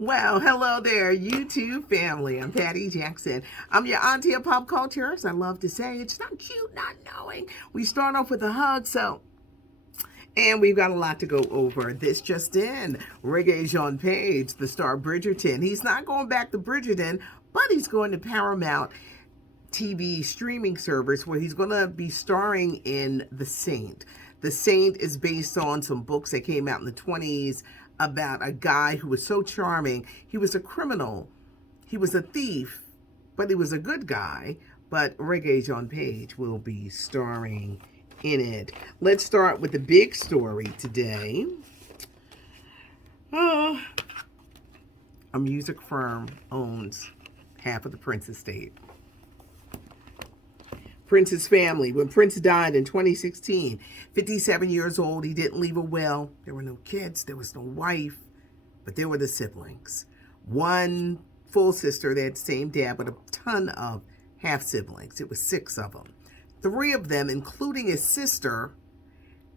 Well, hello there, YouTube family. I'm Patty Jackson. I'm your auntie of pop culture. As I love to say, it's not cute not knowing. We start off with a hug, and we've got a lot to go over. This just in, Reggae Jean Page, the star Bridgerton. He's not going back to Bridgerton, but he's going to Paramount TV streaming service where he's going to be starring in The Saint. The Saint is based on some books that came out in the 20s about a guy who was so charming. He was a criminal, he was a thief, but he was a good guy. But Reggae Jean Page will be starring in it. Let's start with the big story today. A music firm owns half of the Prince estate. Prince's family. When Prince died in 2016, 57 years old, he didn't leave a will. There were no kids, there was no wife, but there were the siblings. One full sister, they had the same dad, but a ton of half siblings. It was 6 of them. 3 of them, including his sister,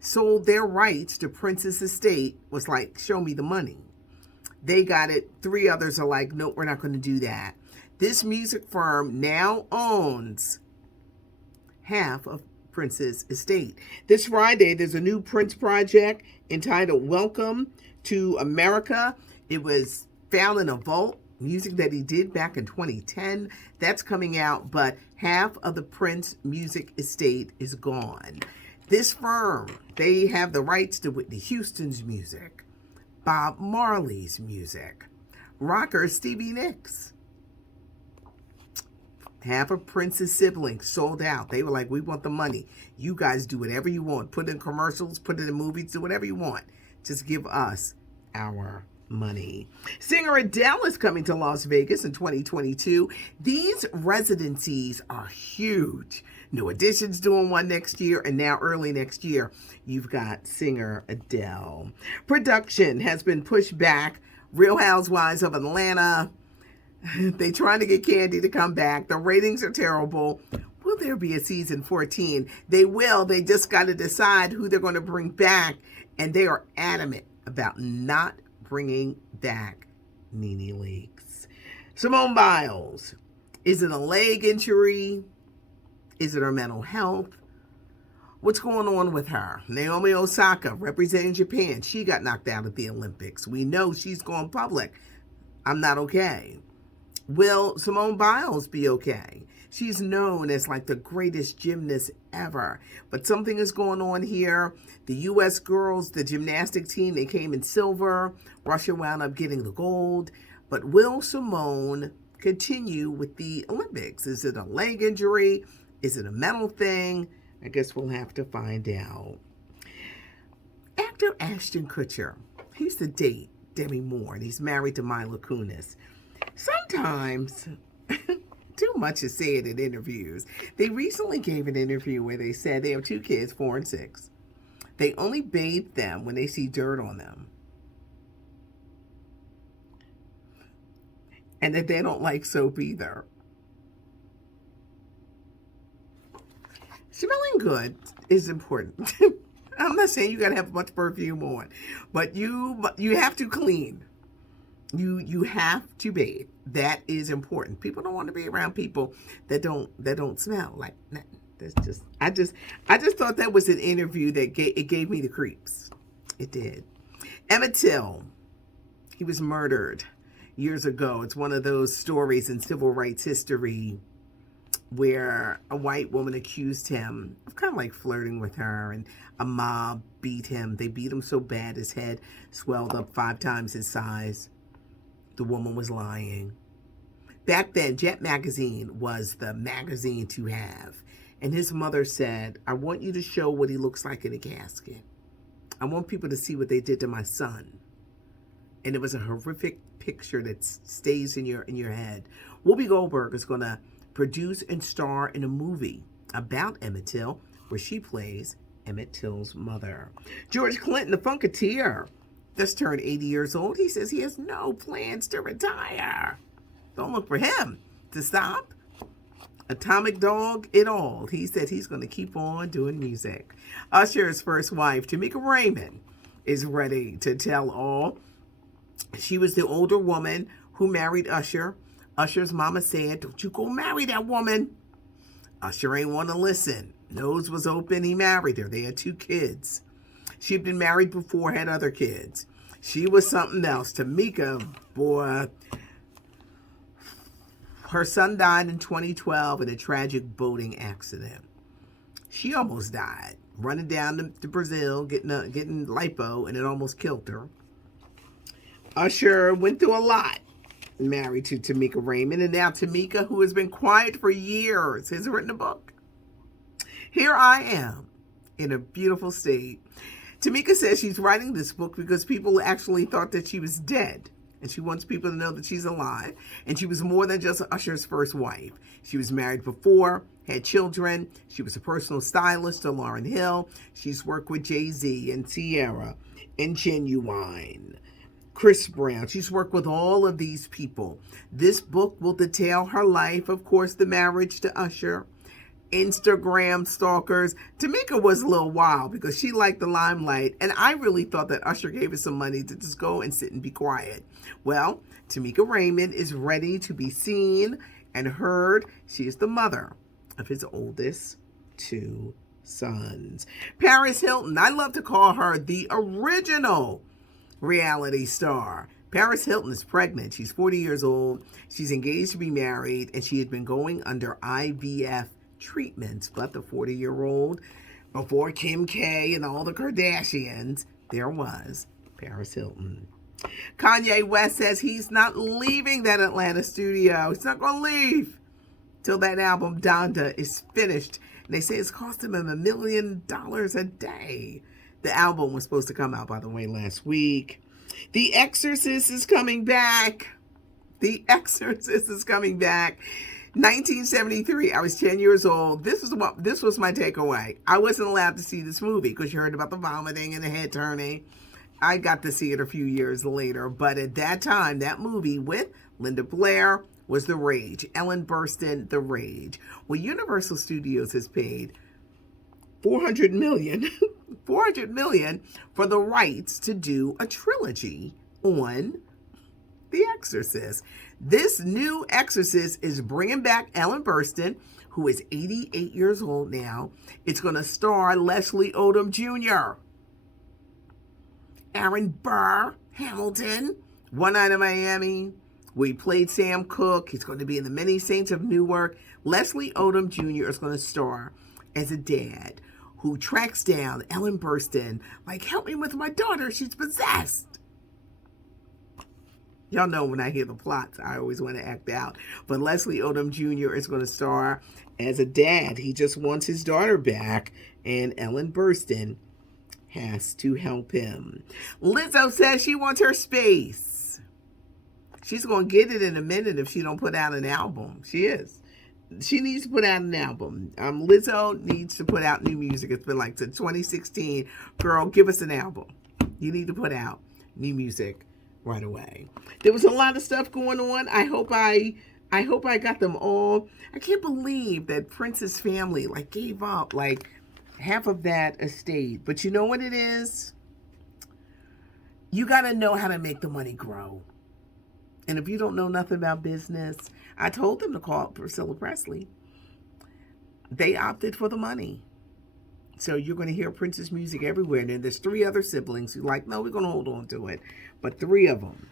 sold their rights to Prince's estate, was like, show me the money. They got it. 3 others are like, nope, we're not going to do that. This music firm now owns half of Prince's estate. This Friday, there's a new Prince project entitled Welcome to America. It was found in a vault, music that he did back in 2010. That's coming out, but half of the Prince music estate is gone. This firm, they have the rights to Whitney Houston's music, Bob Marley's music, rocker Stevie Nicks. Half of Prince's siblings sold out. They were like, we want the money. You guys do whatever you want. Put it in commercials, put it in movies, do whatever you want. Just give us our money. Singer Adele is coming to Las Vegas in 2022. These residencies are huge. New Edition's doing one next year, and now early next year, you've got singer Adele. Production has been pushed back. Real Housewives of Atlanta, they trying to get Candy to come back. The ratings are terrible. Will there be a season 14? They will. They just got to decide who they're going to bring back. And they are adamant about not bringing back Nene Leakes. Simone Biles. Is it a leg injury? Is it her mental health? What's going on with her? Naomi Osaka, representing Japan. She got knocked out at the Olympics. We know she's going public. I'm not okay. Will Simone Biles be okay? She's known as like the greatest gymnast ever. But something is going on here. The U.S. girls, the gymnastic team, they came in silver. Russia wound up getting the gold. But will Simone continue with the Olympics? Is it a leg injury? Is it a mental thing? I guess we'll have to find out. Actor Ashton Kutcher, he used to date Demi Moore, and he's married to Mila Kunis. Sometimes too much is said in interviews. They recently gave an interview where they said they have 2 kids, 4 and 6. They only bathe them when they see dirt on them. And that they don't like soap either. Smelling good is important. I'm not saying you got to have much perfume on, but you have to clean. You have to bathe. That is important. People don't want to be around people that don't smell like nothing. That's just I just thought that was an interview that gave me the creeps. It did. Emmett Till, he was murdered years ago. It's one of those stories in civil rights history where a white woman accused him of kind of like flirting with her, and a mob beat him. They beat him so bad his head swelled up 5 times his size. The woman was lying. Back then, Jet Magazine was the magazine to have. And his mother said, I want you to show what he looks like in a casket. I want people to see what they did to my son. And it was a horrific picture that stays in your head. Whoopi Goldberg is going to produce and star in a movie about Emmett Till, where she plays Emmett Till's mother. George Clinton, the Funketeer, just turned 80 years old. He says he has no plans to retire. Don't look for him to stop. Atomic Dog, it all. He said he's going to keep on doing music. Usher's first wife, Tamika Raymond, is ready to tell all. She was the older woman who married Usher. Usher's mama said, "Don't you go marry that woman." Usher ain't want to listen. Nose was open, he married her. They had 2 kids. She'd been married before, had other kids. She was something else. Tamika, boy, her son died in 2012 in a tragic boating accident. She almost died, running down to Brazil, getting lipo, and it almost killed her. Usher went through a lot, married to Tamika Raymond, and now Tamika, who has been quiet for years, has written a book. Here I am, in a beautiful state. Tamika says she's writing this book because people actually thought that she was dead, and she wants people to know that she's alive, and she was more than just Usher's first wife. She was married before, had children. She was a personal stylist to Lauryn Hill. She's worked with Jay-Z and Ciara and Genuine, Chris Brown. She's worked with all of these people. This book will detail her life, of course, the marriage to Usher, Instagram stalkers. Tamika was a little wild because she liked the limelight, and I really thought that Usher gave her some money to just go and sit and be quiet. Well, Tamika Raymond is ready to be seen and heard. She is the mother of his oldest 2 sons. Paris Hilton, I love to call her the original reality star. Paris Hilton is pregnant. She's 40 years old. She's engaged to be married, and she had been going under IVF treatments. But the 40-year-old, before Kim K and all the Kardashians, there was Paris Hilton. Kanye West says he's not leaving that Atlanta studio. He's not going to leave till that album Donda is finished. And they say it's costing him $1 million a day. The album was supposed to come out, by the way, last week. The Exorcist is coming back. The Exorcist is coming back. 1973, I was 10 years old. This was my takeaway. I wasn't allowed to see this movie because you heard about the vomiting and the head turning. I got to see it a few years later. But at that time, that movie with Linda Blair was the rage. Ellen Burstyn, the rage. Well, Universal Studios has paid $400 million for the rights to do a trilogy on The Exorcist. This new Exorcist is bringing back Ellen Burstyn, who is 88 years old now. It's going to star Leslie Odom Jr., Aaron Burr, Hamilton, One Night in Miami. We played Sam Cooke. He's going to be in The Many Saints of Newark. Leslie Odom Jr. is going to star as a dad who tracks down Ellen Burstyn, like, help me with my daughter, she's possessed. Y'all know when I hear the plots, I always want to act out. But Leslie Odom Jr. is going to star as a dad. He just wants his daughter back, and Ellen Burstyn has to help him. Lizzo says she wants her space. She's going to get it in a minute if she don't put out an album. She is. She needs to put out an album. Lizzo needs to put out new music. It's been like since 2016. Girl, give us an album. You need to put out new music right away. There was a lot of stuff going on. I hope I got them all. I can't believe that Prince's family gave up half of that estate. But you know what it is? You got to know how to make the money grow. And if you don't know nothing about business, I told them to call Priscilla Presley. They opted for the money. So you're going to hear Prince's music everywhere. And then there's 3 other siblings who no, we're going to hold on to it. But 3 of them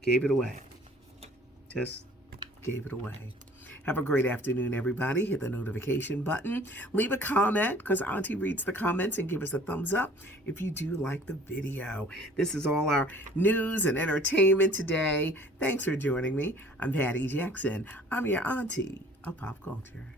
gave it away. Just gave it away. Have a great afternoon, everybody. Hit the notification button. Leave a comment, because Auntie reads the comments, and give us a thumbs up if you do like the video. This is all our news and entertainment today. Thanks for joining me. I'm Patty Jackson. I'm your auntie of pop culture.